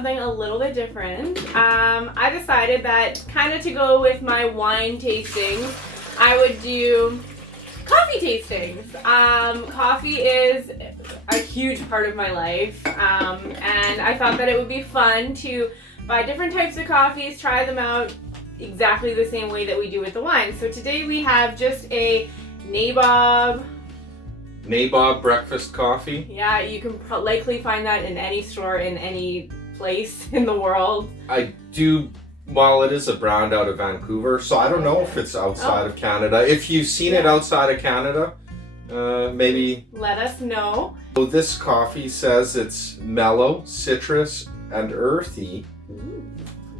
something a little bit different. I decided that kind of to go with my wine tastings, I would do coffee tastings. Coffee is a huge part of my life, and I thought that it would be fun to buy different types of coffees, try them out exactly the same way that we do with the wine. So today we have just a Nabob breakfast coffee. Yeah, you can likely find that in any store in any place in the world. I do. Well, it is a brand out of Vancouver, so I don't know if it's outside of Canada. If you've seen it outside of Canada, maybe let us know. So this coffee says it's mellow, citrus, and earthy. Ooh.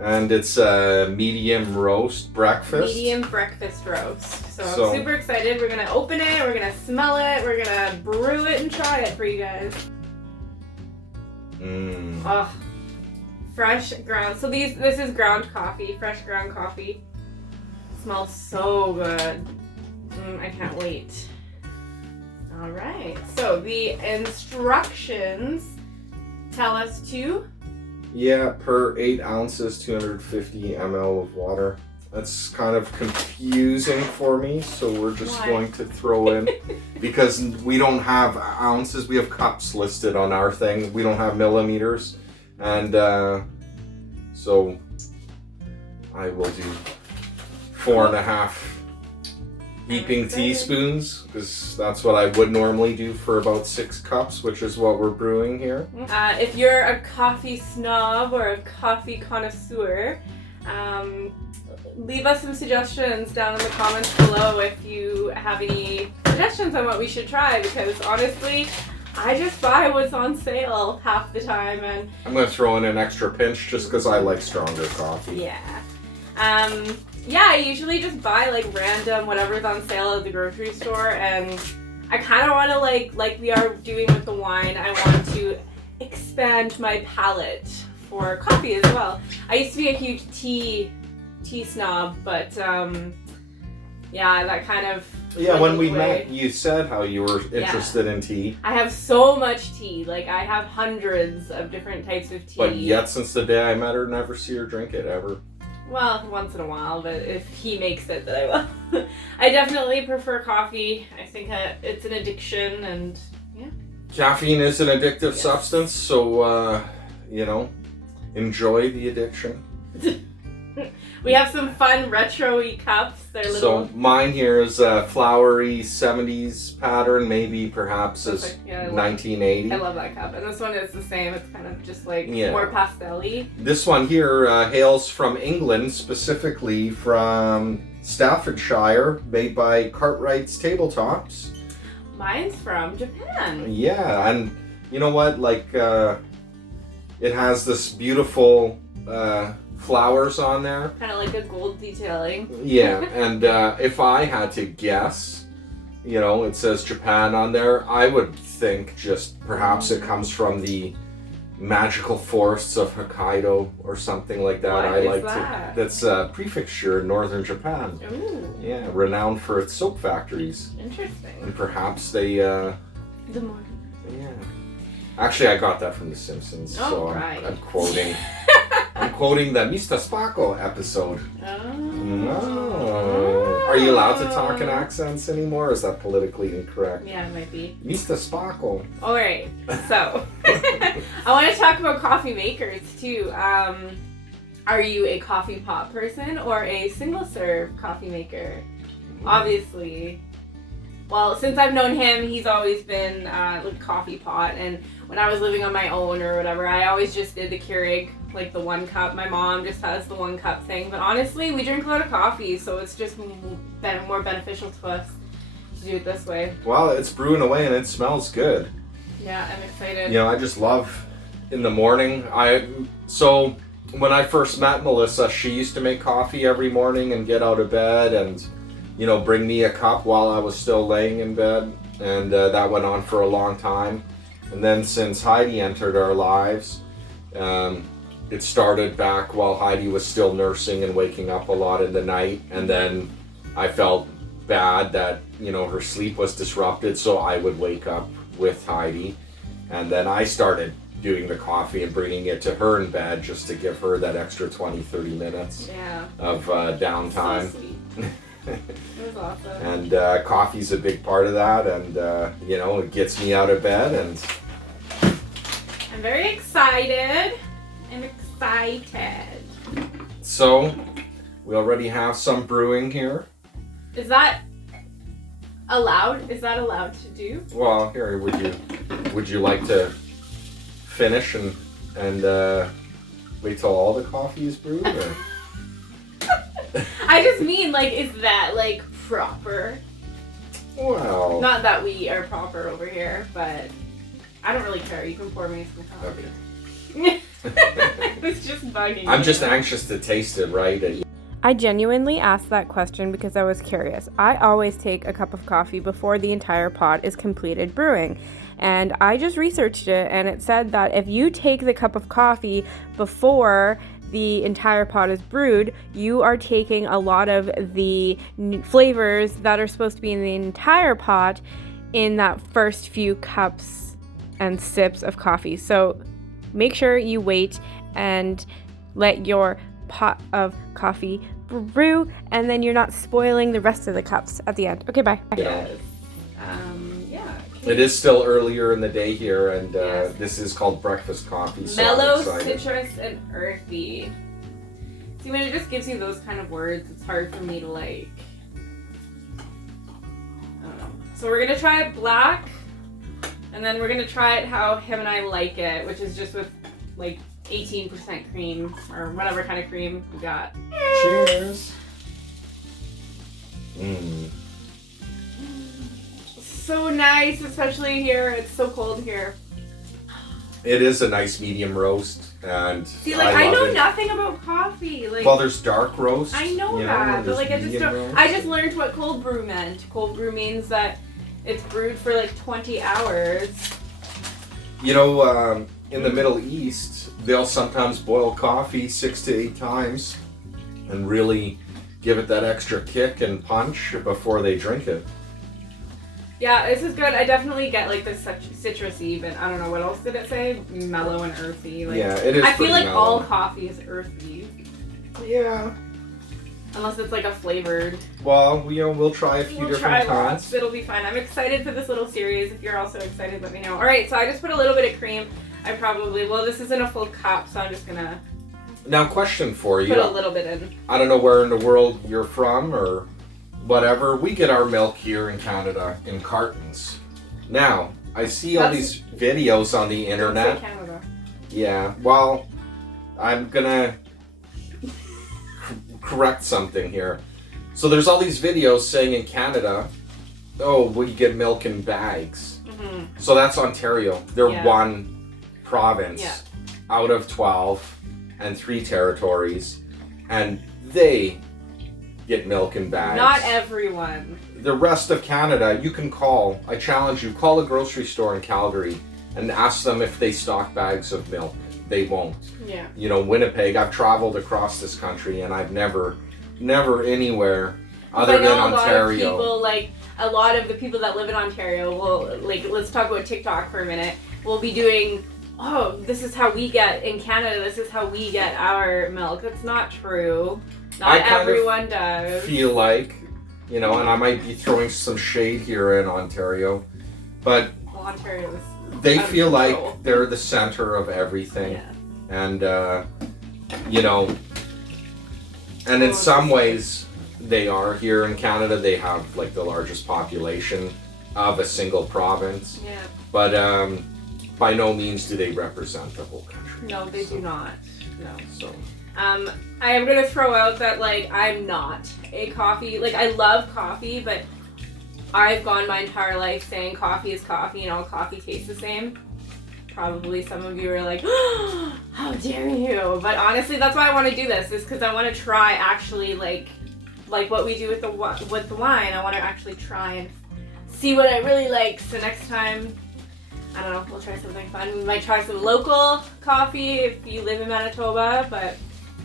And it's a medium roast breakfast. Medium breakfast roast. So I'm super excited. We're going to open it, we're going to smell it, we're going to brew it and try it for you guys. Oh, fresh ground. So this is ground coffee, fresh ground coffee. Smells so good. I can't wait. All right. So the instructions tell us to... Yeah, per 8 ounces, 250 ml of water. That's kind of confusing for me, so we're just going to throw in, because we don't have ounces, we have cups listed on our thing. We don't have millimeters. And so I will do 4.5 heaping teaspoons, because that's what I would normally do for about 6 cups, which is what we're brewing here. If you're a coffee snob or a coffee connoisseur, leave us some suggestions down in the comments below if you have any suggestions on what we should try, because honestly, I just buy what's on sale half the time. And I'm going to throw in an extra pinch just because I like stronger coffee. Yeah. Yeah, I usually just buy like random whatever's on sale at the grocery store, and I kind of want to like we are doing with the wine, I want to expand my palate for coffee as well. I used to be a huge tea snob, but yeah, that kind of when we met, you said how you were interested in tea. I have so much tea. Like, I have hundreds of different types of tea. But yet, since the day I met her, never see her drink it ever. Well, once in a while, but if he makes it, then I will. I definitely prefer coffee. I think it's an addiction, and yeah. Caffeine is an addictive substance, so, enjoy the addiction. We have some fun retro-y cups. They're little... So mine here is a flowery 70s pattern, maybe perhaps is 1980. I love that cup. And this one is the same. It's kind of just like more pastel-y. This one here hails from England, specifically from Staffordshire, made by Cartwright's Tabletops. Mine's from Japan. Yeah, and you know what? Like, it has this beautiful... flowers on there. Kind of like a gold detailing. Yeah, and if I had to guess, it says Japan on there, I would think just perhaps it comes from the magical forests of Hokkaido or something like that. That's a prefecture in northern Japan. Ooh. Yeah, renowned for its soap factories. Interesting. And perhaps they... The more... Yeah. Actually, I got that from The Simpsons, so right. I'm quoting... I'm quoting the Mr. Sparkle episode. Oh. Are you allowed to talk in accents anymore, or is that politically incorrect? Yeah, it might be. Mr. Sparkle. Alright, so I want to talk about coffee makers too. Are you a coffee pot person or a single serve coffee maker? Obviously. Well, since I've known him, he's always been like coffee pot, and when I was living on my own or whatever, I always just did the Keurig, like the 1 cup. My mom just has the 1 cup thing, but honestly, we drink a lot of coffee, so it's just been more beneficial to us to do it this way. Well, it's brewing away and it smells good. Yeah, I'm excited. I just love in the morning. So when I first met Melissa, she used to make coffee every morning and get out of bed and bring me a cup while I was still laying in bed, and that went on for a long time. And then since Heidi entered our lives, it started back while Heidi was still nursing and waking up a lot in the night, and then I felt bad that her sleep was disrupted, so I would wake up with Heidi, and then I started doing the coffee and bringing it to her in bed just to give her that extra 20-30 minutes of downtime. So sweet. It was awesome. And coffee's a big part of that, and you know, it gets me out of bed, and I'm very excited. I'm excited. So we already have some brewing here. Is that allowed? Is that allowed to do? Well, here, would you like to finish and wait till all the coffee is brewed? Or? I just mean, like, is that, like, proper? Well... Not that we are proper over here, but I don't really care. You can pour me some coffee. Okay. It's just bugging I'm me. just anxious to taste it, right? I genuinely asked that question because I was curious. I always take a cup of coffee before the entire pot is completed brewing. And I just researched it, and it said that if you take the cup of coffee before the entire pot is brewed, you are taking a lot of the flavors that are supposed to be in the entire pot in that first few cups and sips of coffee. So make sure you wait and let your pot of coffee brew, and then you're not spoiling the rest of the cups at the end. Okay, bye. Yes. It is still earlier in the day here, and Yes. this is called breakfast coffee. So Mellow, I'm excited. citrus, and earthy. See, when it just gives you those kind of words, it's hard for me to, like, I don't know. So we're gonna try it black, and then we're gonna try it how him and I like it, which is just with, like, 18% cream, or whatever kind of cream we got. Cheers. Mmm. So nice, especially here. It's so cold here. It is a nice medium roast, and See, like, I love know it. nothing about coffee. Like, Well, there's dark roast. I know you that, but there's like, I just medium don't. roast. I just learned what cold brew meant. Cold brew means that it's brewed for like 20 hours. You know, in the Middle East, they'll sometimes boil coffee 6 to 8 times and really give it that extra kick and punch before they drink it. Yeah, this is good. I definitely get like this citrusy, but I don't know what else did it say. Mellow and earthy. Like, Yeah, it is. I feel pretty like mellow. all coffee is earthy, Yeah. unless it's like a flavored. Well, we'll try a few We'll different try kinds. lots. It'll be fun. I'm excited for this little series. If you're also excited, let me know. All right, so I just put a little bit of cream. This isn't a full cup, so I'm just gonna Now, question for you. put a little bit in. I don't know where in the world you're from or whatever. We get our milk here in Canada in cartons. Now, I see all these videos on the internet. Don't say Canada. Yeah, well, I'm gonna correct something here. So there's all these videos saying in Canada, oh, we get milk in bags. Mm-hmm. So that's Ontario. They're Yeah. one province Yeah. out of 12 and 3 territories, and they get milk in bags. Not everyone. The rest of Canada, you can call. I challenge you, call a grocery store in Calgary and ask them if they stock bags of milk. They won't. Yeah. You know, Winnipeg, I've traveled across this country and I've never anywhere other than Ontario. A lot of the people that live in Ontario will, like, let's talk about TikTok for a minute, will be doing, oh, this is how we get, in Canada, this is how we get our milk. That's not true. I Not kind of everyone does. feel like, you know, and I might be throwing some shade here in Ontario, but Well, Ontario is they out of feel control. like they're the center of everything. Yeah. And, you know, and in some ways they are. Here in Canada, they have like the largest population of a single province, Yeah. but by no means do they represent the whole country. No, they do not. No. So, I am gonna throw out that, like, I'm not a coffee, like, I love coffee, but I've gone my entire life saying coffee is coffee and all coffee tastes the same. Probably some of you are like, oh, how dare you? But honestly, that's why I want to do this, is because I want to try actually, like what we do with the wine. I want to actually try and see what I really like. So next time, I don't know, we'll try something fun. We might try some local coffee if you live in Manitoba, but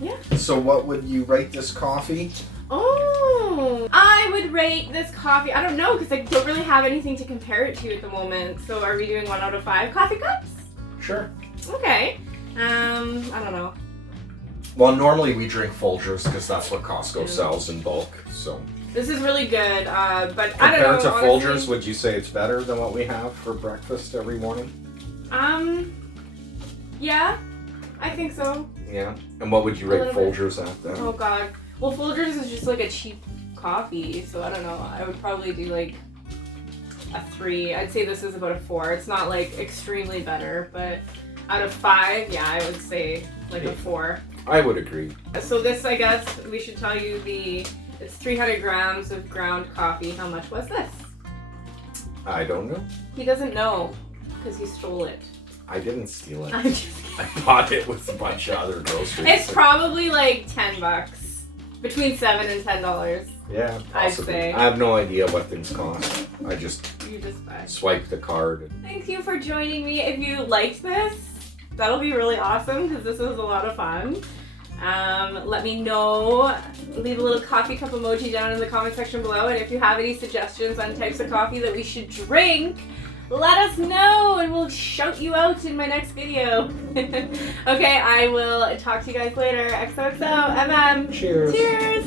yeah. so what would you rate this coffee? Oh, I would rate this coffee, I don't know, because I don't really have anything to compare it to at the moment. So are we doing 1 out of 5 coffee cups? Sure. Okay. I don't know. Well, normally we drink Folgers because that's what Costco sells in bulk. So This is really good, but I don't know. compared to honestly, Folgers, would you say it's better than what we have for breakfast every morning? Yeah, I think so. Yeah. And what would you rate little bit. Folgers at then? Oh god. Well, Folgers is just like a cheap coffee, so I don't know. I would probably do like a 3. I'd say this is about a 4. It's not like extremely better, but out of 5, yeah, I would say like a 4. I would agree. So this, I guess, we should tell you it's 300 grams of ground coffee. How much was this? I don't know. He doesn't know because he stole it. I didn't steal it. I'm just kidding. I bought it with a bunch of other groceries. It's probably like $10. Between $7 and $10. Yeah, I'd possibly. say. I have no idea what things cost. I just You just buy. swipe the card. Thank you for joining me. If you liked this, that'll be really awesome because this was a lot of fun. Let me know. Leave a little coffee cup emoji down in the comment section below. And if you have any suggestions on types of coffee that we should drink, let us know and we'll shout you out in my next video. Okay, I will talk to you guys later. XOXO, MM. Cheers. Cheers.